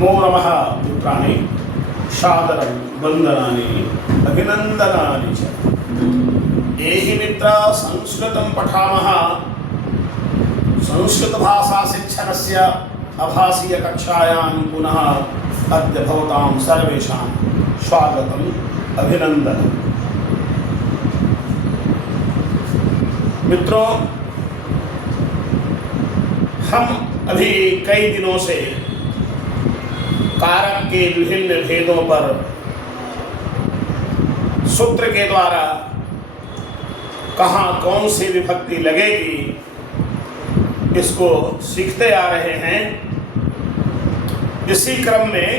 नमो नमः पुत्राणि सादरं वन्दनानि अभिनन्दनानि च। एहि मित्र संस्कृतं पठामः। संस्कृतभाषा शिक्षणस्य आभासीय कक्षायां पुनः अद्य भवतां सर्वेषां स्वागतम् अभिनन्दनम्। मित्रों, हम अभी कई दिनों से कारक के विभिन्न भेदों पर सूत्र के द्वारा कहाँ कौन सी विभक्ति लगेगी इसको सीखते आ रहे हैं। इसी क्रम में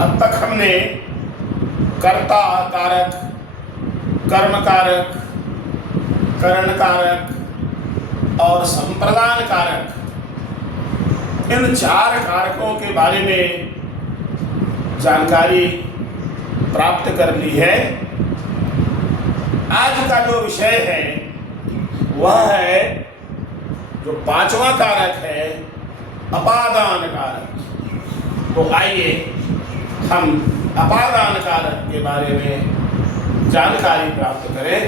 अब तक हमने कर्ता कारक, कर्म कारक, करण कारक और संप्रदान कारक, इन चार कारकों के बारे में जानकारी प्राप्त कर ली है। आज का जो विषय है वह है जो पांचवा कारक है, अपादान कारक। तो आइए हम अपादान कारक के बारे में जानकारी प्राप्त करें।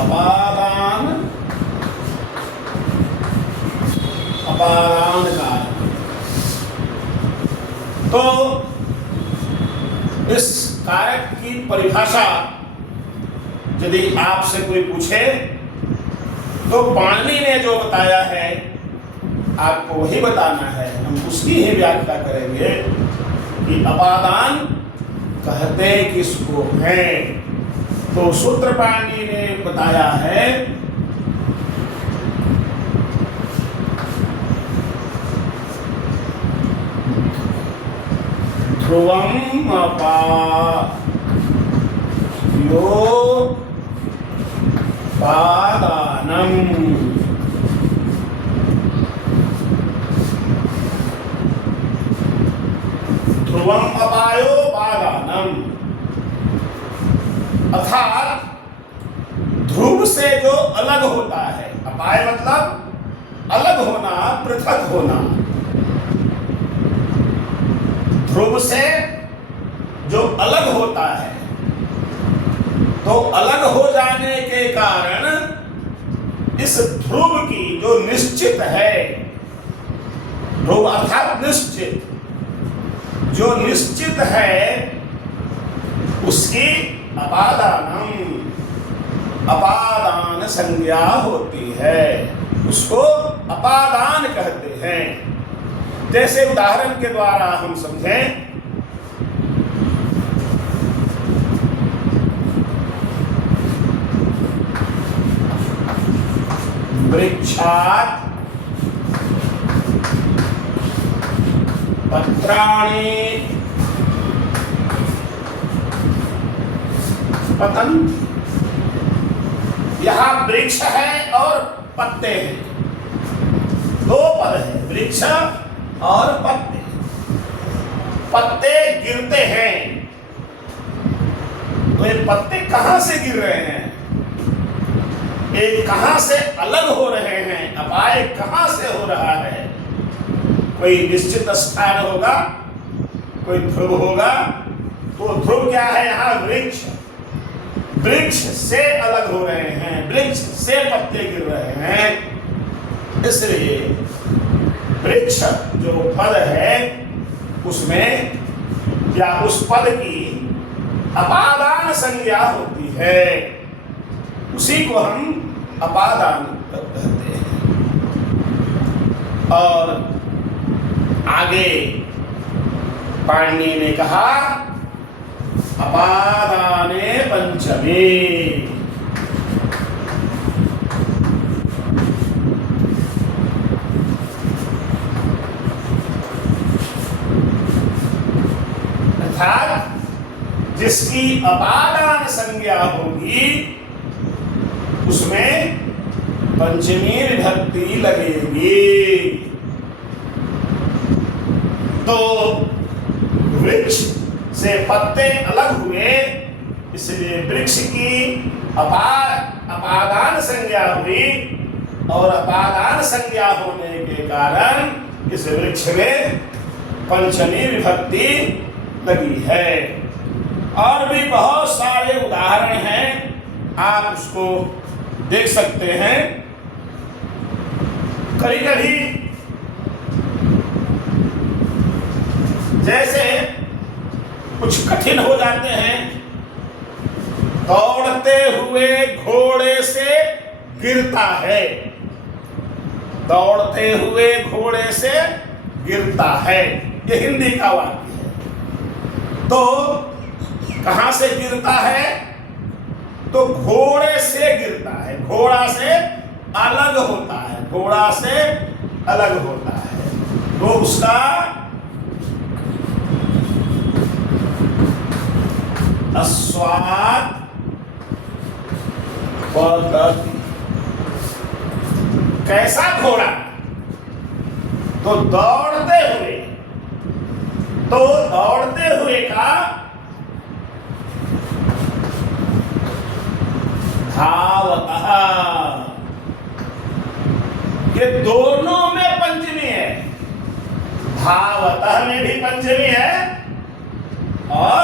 अपादान कारक। तो इस कारक की परिभाषा यदि आपसे कोई पूछे तो पाणिनि ने जो बताया है आपको वही बताना है। हम उसकी ही व्याख्या करेंगे कि अपादान कहते किसको हैं। तो सूत्र पाणिनि ने बताया है ध्रुवम अपादानम। ध्रुवम अपायोपादानम अर्थात ध्रुव से जो अलग होता है। अपाय मतलब अलग होना, पृथक होना। ध्रुव से जो अलग होता है तो अलग हो जाने के कारण इस ध्रुव की जो निश्चित है, ध्रुव अर्थात निश्चित, जो निश्चित है उसकी अपादान संज्ञा होती है। उसको अपादान कहते हैं। जैसे उदाहरण के द्वारा हम समझें, वृक्षात् पत्राणि पतन्ति। यहाँ वृक्ष है और पत्ते हैं, दो पद है, वृक्ष और पत्ते। पत्ते गिरते हैं तो ये पत्ते कहाँ से गिर रहे हैं, ये कहाँ से अलग हो रहे हैं, अपाय कहाँ से हो रहा है। कोई निश्चित स्थान होगा, कोई ध्रुव होगा। तो ध्रुव क्या है यहाँ, वृक्ष। वृक्ष से अलग हो रहे हैं, वृक्ष से पत्ते गिर रहे हैं। इसलिए वृक्ष जो पद है उसमें या उस पद की अपादान संज्ञा होती है, उसी को हम अपादान कहते हैं। और आगे पाणिनि ने कहा अपादाने पंचमे। अर्थात जिसकी अपादान संज्ञा होगी उसमें पंचमी विभक्ति लगेगी। तो वृक्ष से पत्ते अलग हुए, इसलिए वृक्ष की अपादान संज्ञा हुई और अपादान संज्ञा होने के कारण इस वृक्ष में पंचमी विभक्ति लगी है। और भी बहुत सारे उदाहरण हैं, आप उसको देख सकते हैं। कभी कभी जैसे कुछ कठिन हो जाते हैं, दौड़ते हुए घोड़े से गिरता है, दौड़ते हुए घोड़े से गिरता है, ये हिंदी का वाक्य है। तो कहां से गिरता है? तो घोड़े से गिरता है, घोड़ा से अलग होता है, घोड़ा से अलग होता है। तो उसका अस्वाद पद्धति। कैसा घोड़ा? तो दौड़ते हुए, तो दौड़ते हुए का धावतः, ये दोनों में पंचमी है। धावतः में भी पंचमी है और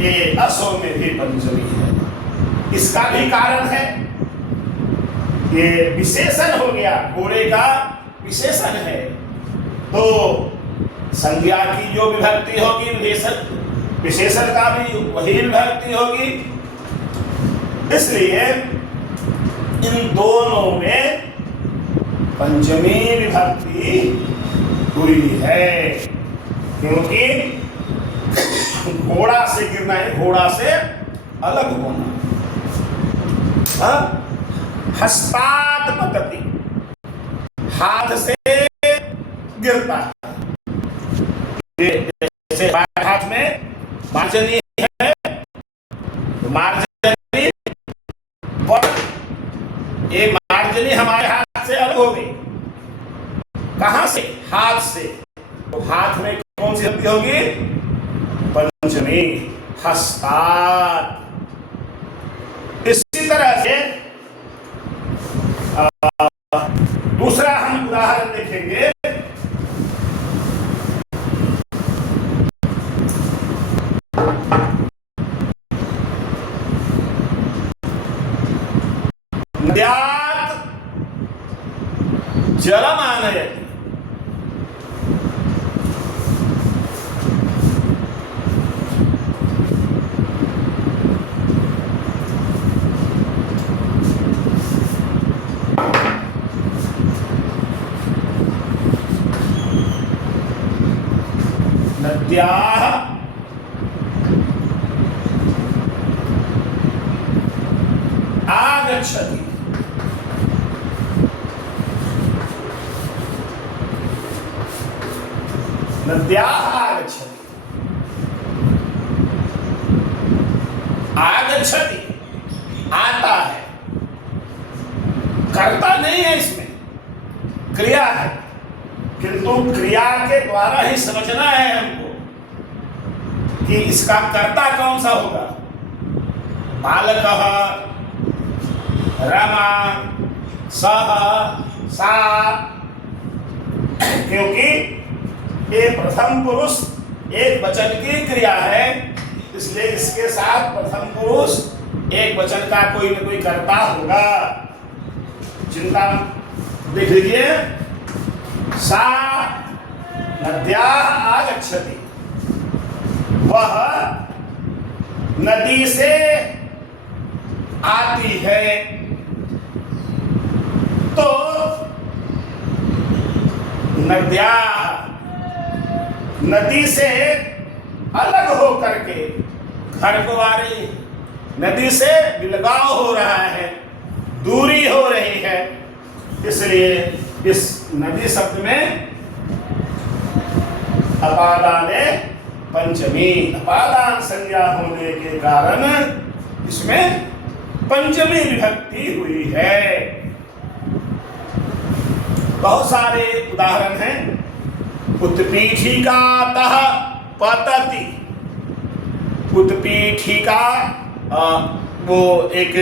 ये असो में भी पंचमी है। इसका भी कारण है, ये विशेषण हो गया, घोड़े का विशेषण है। तो संज्ञा की जो विभक्ति होगी, विशेषण का भी वही विभक्ति होगी। इसलिए इन दोनों में पंचमी विभक्ति हुई है, क्योंकि घोड़ा से गिरना है, घोड़ा से अलग होना। हस्ताद पद्धति, हाथ से गिरता है। जैसे हाथ में मार्जनी है, मार्जनी पर ये मार्जनी हमारे हाथ से अलग हो गई। कहां से? हाथ से। तो हाथ में कौन सी शब्द होगी? पंचमी, हस्ताद। इसी तरह से दूसरा हम उदाहरण देखेंगे। नद्यात् जलमानयति। नद्याः आगच्छति। नद्याः आगच्छति। आगच्छति आता है, कर्ता नहीं है, इसमें क्रिया है, किंतु क्रिया के द्वारा ही समझना है हमको कि इसका कर्ता कौन सा होगा। बालकः, रमा, सः, सा, क्योंकि ये प्रथम पुरुष एक वचन की क्रिया है, इसलिए इसके साथ प्रथम पुरुष एक वचन का कोई न कोई कर्ता होगा। चिंता देख लीजिए। सा नद्याः आगच्छति, वह नदी से आती है। तो नद्याः, नदी से अलग हो करके घर को आ रही है, नदी से विलगाव हो रहा है, दूरी हो रही है। इसलिए इस नदी शब्द में अपादाने पंचमी, अपादान संज्ञा होने के कारण इसमें पंचमी विभक्ति हुई है। बहुत सारे उदाहरण हैं। उत्पीठिकातः पतति, उत्पीठिका वो एक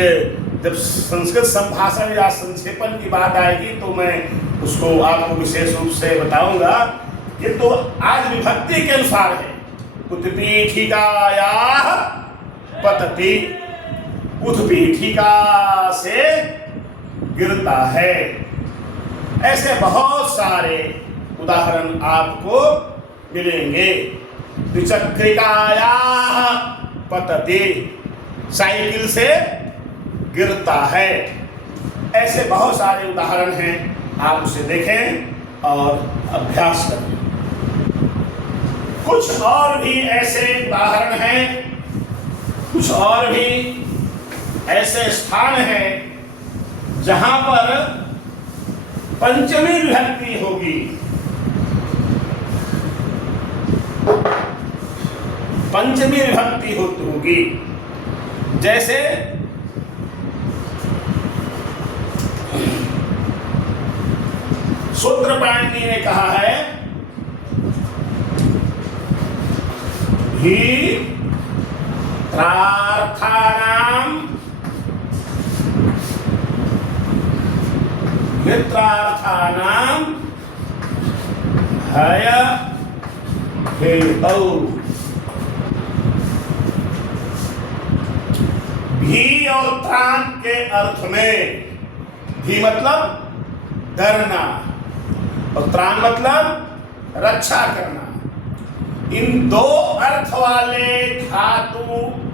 जब संस्कृत संभाषण या संक्षेपण की बात आएगी तो मैं उसको आपको विशेष रूप से बताऊंगा। ये तो आज विभक्ति के अनुसार है। उत्पीठिकायाः पतति, उत्पीठिका से गिरता है। ऐसे बहुत सारे उदाहरण आपको मिलेंगे। द्विचक्रिकायाः पतति, साइकिल से गिरता है। ऐसे बहुत सारे उदाहरण हैं, आप उसे देखें और अभ्यास करें। कुछ और भी ऐसे उदाहरण हैं, कुछ और भी ऐसे स्थान हैं जहां पर पंचमी विभक्ति होगी। पंचमी विभक्ति होगी, जैसे सूत्रपाणिनि ने कहा है हि त्रार्थानाम मित्रार्थानाम हय हेतौ। भी और त्राण के अर्थ में, भी मतलब डरना और त्राण मतलब रक्षा करना। इन दो अर्थ वाले धातु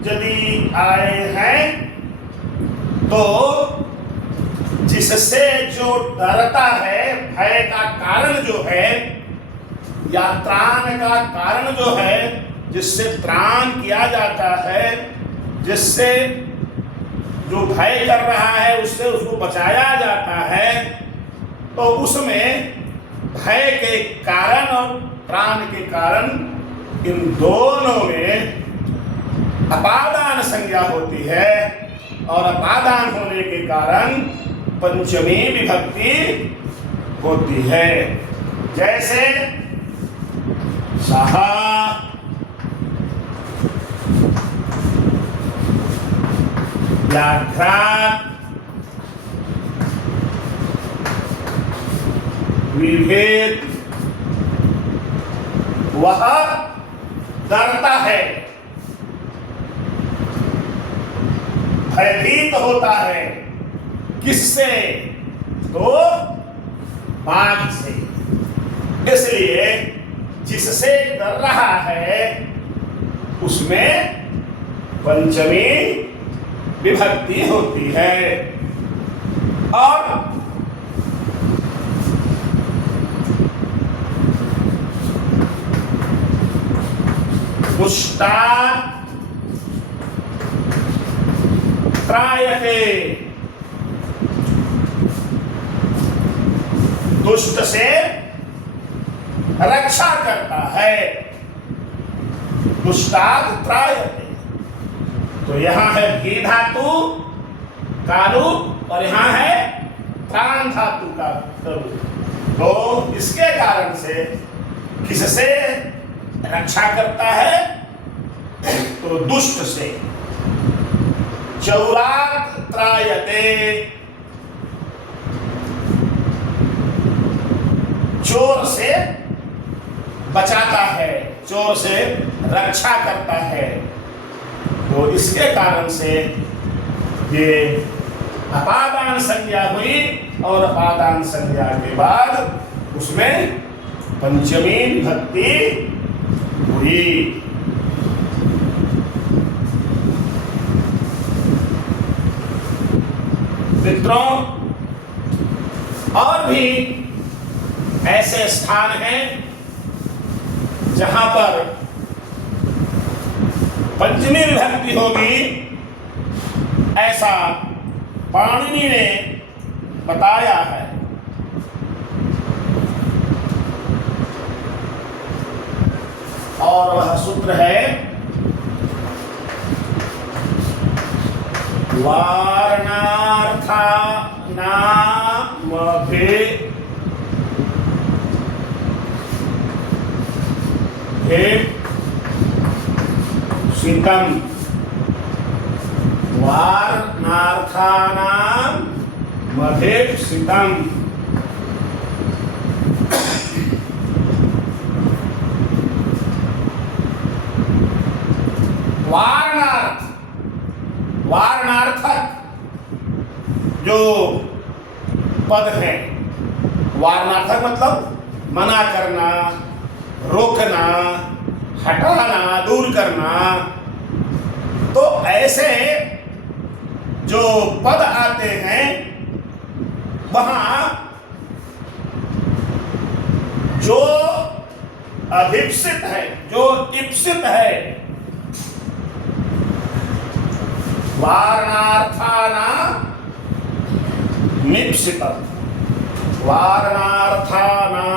यदि आए हैं तो जिससे जो डरता है, भय का कारण जो है या त्राण का कारण जो है, जिससे त्राण किया जाता है, जिससे जो भय कर रहा है उससे उसको बचाया जाता है, तो उसमें भय के कारण और त्राण के कारण इन दोनों में अपादान संज्ञा होती है और अपादान होने के कारण पंचमी विभक्ति होती है। जैसे सहा, व्याघ्रात्, विभेद, वह डरता है, भयभीत होता है। किससे? तो बाघ से। इसलिए जिससे डर रहा है उसमें पंचमी विभक्ति होती है। और दुष्टात् त्रायते, दुष्ट से रक्षा करता है। दुष्टात् त्रायते, तो यहां है भी धातु का रूप और यहां है त्राण धातु का रूप। तो इसके कारण से किससे रक्षा करता है? तो दुष्ट से। चौरात् त्रायते, चोर से बचाता है, चोर से रक्षा करता है। तो इसके कारण से ये अपादान संज्ञा हुई और अपादान संज्ञा के बाद उसमें पंचमी विभक्ति हुई। मित्रों, और भी ऐसे स्थान हैं जहां पर पंचमी विभक्ति होगी, ऐसा पाणिनि ने बताया है। और वह सूत्र है वारणार्था नामभे शीतम। वारणार्थानां मधेप्सितम्। वारणार्थ, वारणार्थक जो पद है, वारणार्थक मतलब मना करना, रोकना, हटाना, दूर करना। तो ऐसे जो पद आते हैं वहां जो अभिप्सित है, जो इप्सित है, वारणार्थानां मिप्सितम्, वारणार्थानां,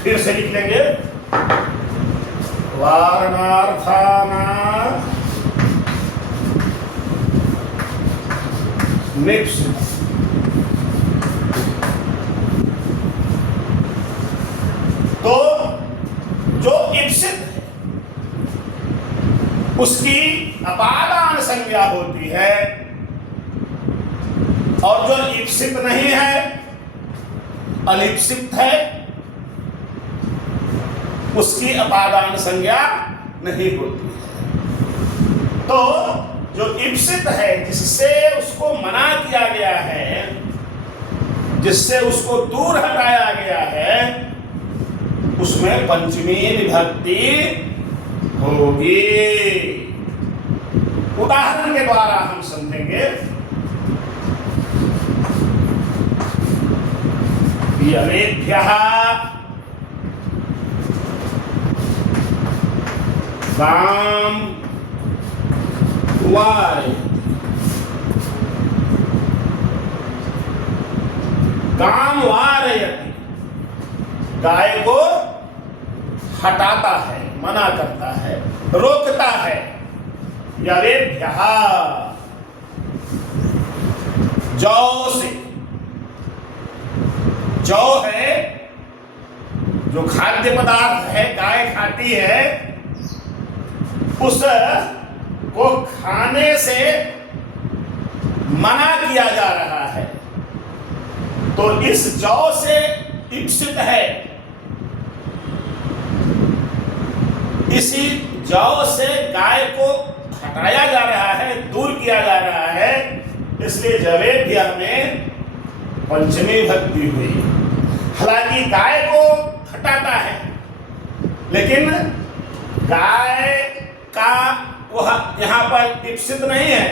फिर से लिख लेंगे, वारणार्थानां मिप्सितम्। तो जो इप्सित है उसकी अपादान संज्ञा होती है, और जो इप्सित नहीं है, अलिप्सित है, उसकी अपादान संज्ञा नहीं होती है। तो जो इप्सित है, जिससे उसको मना किया गया है, जिससे उसको दूर हटाया गया है, उसमें पंचमी विभक्ति होगी। उदाहरण के द्वारा हम समझेंगे। यमेभ्यः गां वारयति, गां वारयति, गाय को हटाता है, मना करता है, रोकता है। यमेभ्यः, जौ से, जौ है जो खाद्य पदार्थ है, गाय खाती है, उस को खाने से मना किया जा रहा है। तो इस जौ से इप्सित है, इसी जौ से गाय को हटाया जा रहा है, दूर किया जा रहा है, इसलिए जवेभ्यः में पंचमी विभक्ति हुई। हालांकि गाय को हटाता है, लेकिन गाय का वह यहाँ पर इप्सित नहीं है,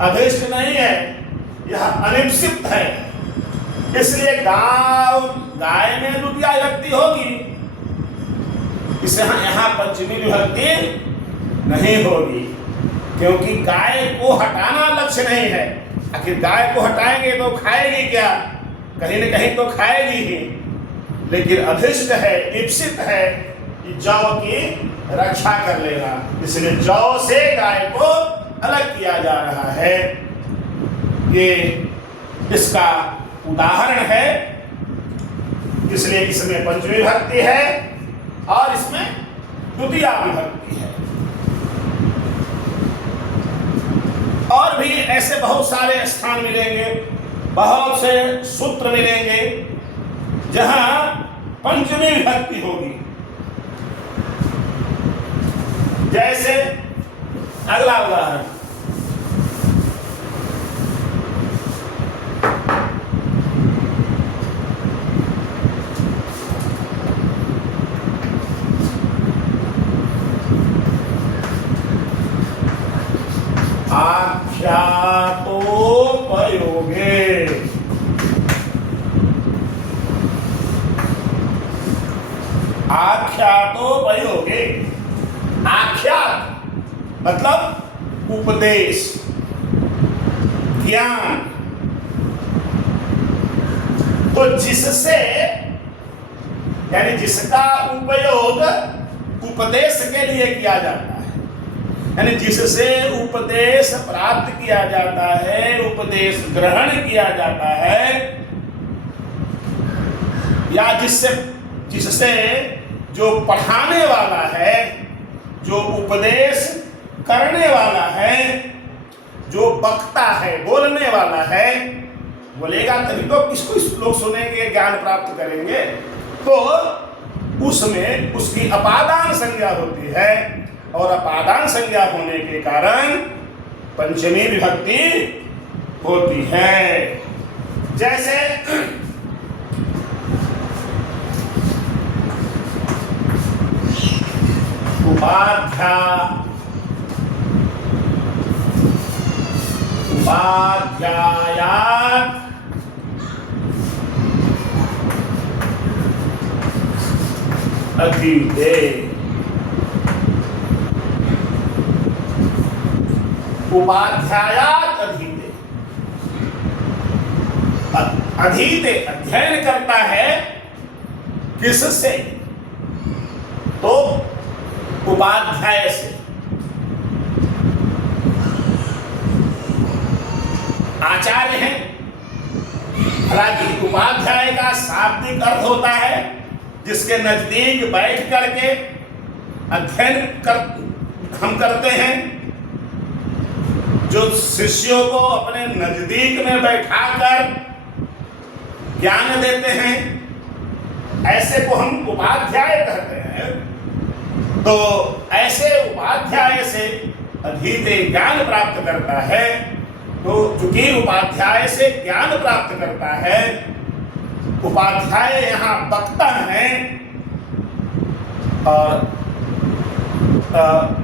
अभिष्ट नहीं है, यह अनिप्सित है। इसलिए गाय में द्वितीया विभक्ति होगी, इसे यहाँ पंचमी विभक्ति नहीं होगी, क्योंकि गाय को हटाना लक्ष्य नहीं है। आखिर गाय को हटाएंगे तो खाएगी क्या? कहीं न कहीं तो खाएगी ही, लेकिन अभिष्ट है, इप्सित है, जौ की रक्षा कर लेगा। इसलिए जौ से गाय को अलग किया जा रहा है। ये इसका उदाहरण है, इसलिए इसमें पंचमी विभक्ति है और इसमें द्वितीया विभक्ति है। और भी ऐसे बहुत सारे स्थान मिलेंगे, बहुत से सूत्र मिलेंगे जहां पंचमी विभक्ति होगी। जैसे अगला उदाहरण, आख्यातोपयोगे। आख्यातोपयोगे, आख्यात मतलब उपदेश, ज्ञान। तो जिससे, यानी जिसका उपयोग उपदेश के लिए किया जाता है, यानी जिससे उपदेश प्राप्त किया जाता है, उपदेश ग्रहण किया जाता है, या जिससे जो पढ़ाने वाला है जो उपदेश करने वाला है, जो वक्ता है, बोलने वाला है, बोलेगा तभी तो किसको लोग सुनेंगे, ज्ञान प्राप्त करेंगे। तो उसमें उसकी अपादान संज्ञा होती है, और अपादान संज्ञा होने के कारण पंचमी विभक्ति होती है। जैसे उपाध्यायात् अधीते, उपाध्यायात् अधीते, अधीते अध्ययन करता है किससे? तो उपाध्याय से। आचार्य हैं, हालांकि उपाध्याय का शाब्दिक अर्थ होता है जिसके नजदीक बैठ करके अध्ययन हम करते हैं, जो शिष्यों को अपने नजदीक में बैठाकर ज्ञान देते हैं, ऐसे को हम उपाध्याय कहते हैं। तो ऐसे उपाध्याय से अधीते ज्ञान प्राप्त करता है। तो चूंकि उपाध्याय से ज्ञान प्राप्त करता है, उपाध्याय यहाँ वक्ता है और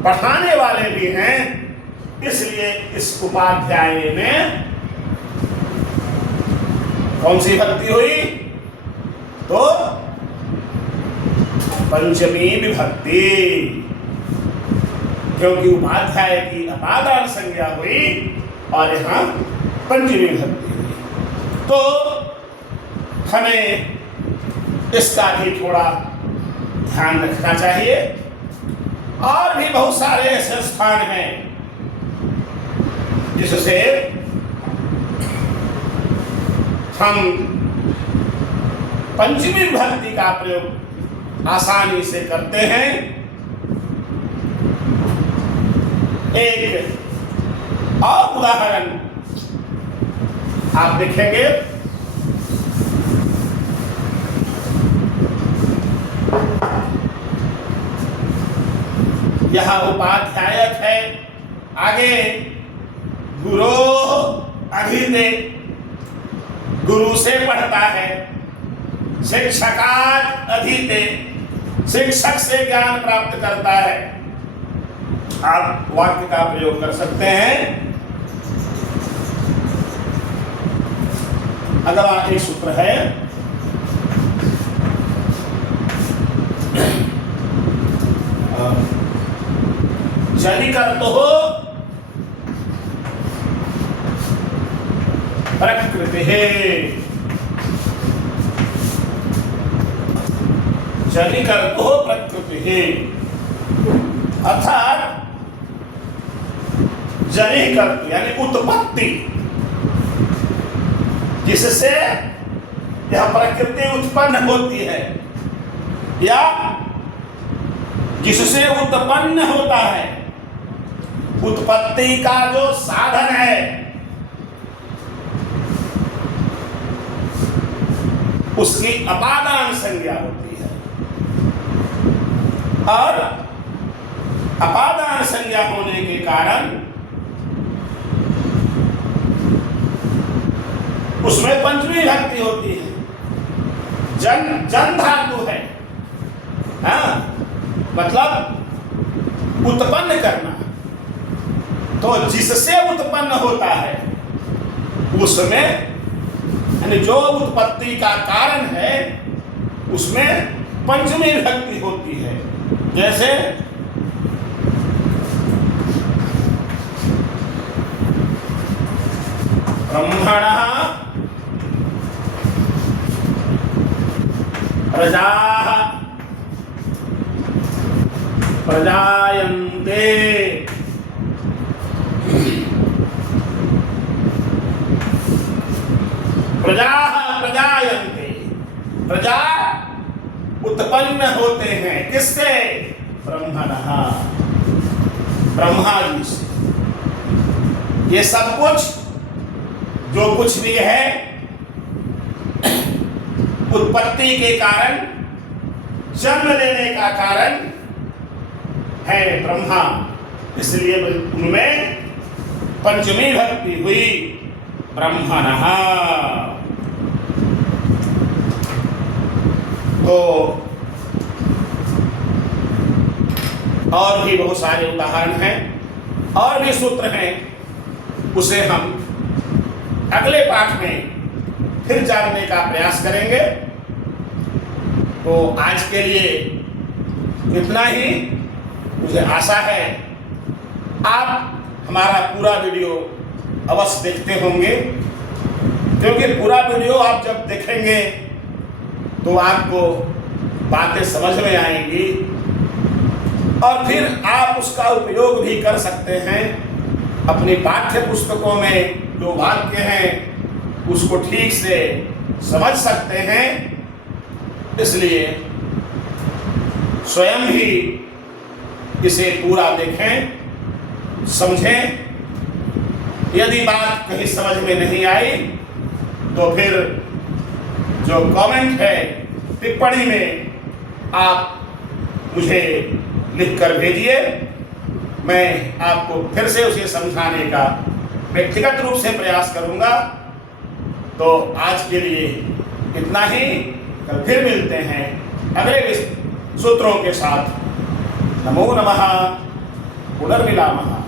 पढ़ाने वाले भी हैं, इसलिए इस उपाध्याय में कौन सी भक्ति हुई? तो पंचमी विभक्ति, क्योंकि उपाध्याय की अपादान संज्ञा हुई और यहाँ पंचमी विभक्ति हुई। तो हमें इसका भी थोड़ा ध्यान रखना चाहिए। और भी बहुत सारे ऐसे स्थान हैं जिससे हम पंचमी विभक्ति का प्रयोग आसानी से करते हैं। एक और उदाहरण आप देखेंगे, यह उपाध्यायक है, आगे गुरु अधीते, गुरु से पढ़ता है, शिक्षकात् अधीते, शिक्षक से ज्ञान प्राप्त करता है। आप वाक्य का प्रयोग कर सकते हैं। अगला एक सूत्र है, जनिकर्तुः प्रकृतिः, जनिकर्तुः प्रकृतिः, अर्थात जनिकर्तु यानी उत्पत्ति, जिससे यह प्रकृति उत्पन्न होती है या जिससे उत्पन्न होता है, उत्पत्ति का जो साधन है, उसकी अपादान संज्ञा होती है। और अपादान संज्ञा होने के कारण उसमें पंचमी विभक्ति होती है। जन धातु है, हाँ, मतलब उत्पन्न करना। तो जिससे उत्पन्न होता है उसमें, यानी जो उत्पत्ति का कारण है उसमें पंचमी विभक्ति होती है। जैसे ब्रह्मणः प्रजाः प्रजायन्ते, प्रजाः प्रजायन्ते, प्रजा उत्पन्न होते हैं किससे? ब्रह्मणः। ब्रह्मा जी से। ये सब कुछ जो कुछ भी है उत्पत्ति के कारण, जन्म लेने का कारण है ब्रह्मा। इसलिए उनमें पंचमी भक्ति हुई ब्रह्मणः। तो और भी बहुत सारे उदाहरण हैं और भी सूत्र हैं, उसे हम अगले पाठ में फिर जानने का प्रयास करेंगे। तो आज के लिए इतना ही। मुझे आशा है आप हमारा पूरा वीडियो अवश्य देखते होंगे, क्योंकि पूरा वीडियो आप जब देखेंगे तो आपको बातें समझ में आएंगी और फिर आप उसका उपयोग भी कर सकते हैं। अपनी पाठ्य पुस्तकों में जो वाक्य हैं उसको ठीक से समझ सकते हैं। इसलिए स्वयं ही इसे पूरा देखें, समझें। यदि बात कहीं समझ में नहीं आई तो फिर जो कमेंट है, टिप्पणी में आप मुझे लिखकर भेजिए। मैं आपको फिर से उसे समझाने का व्यक्तिगत रूप से प्रयास करूंगा। तो आज के लिए इतना ही। कल फिर मिलते हैं अगले सूत्रों के साथ। नमो नमः। पुनर्मिलामः।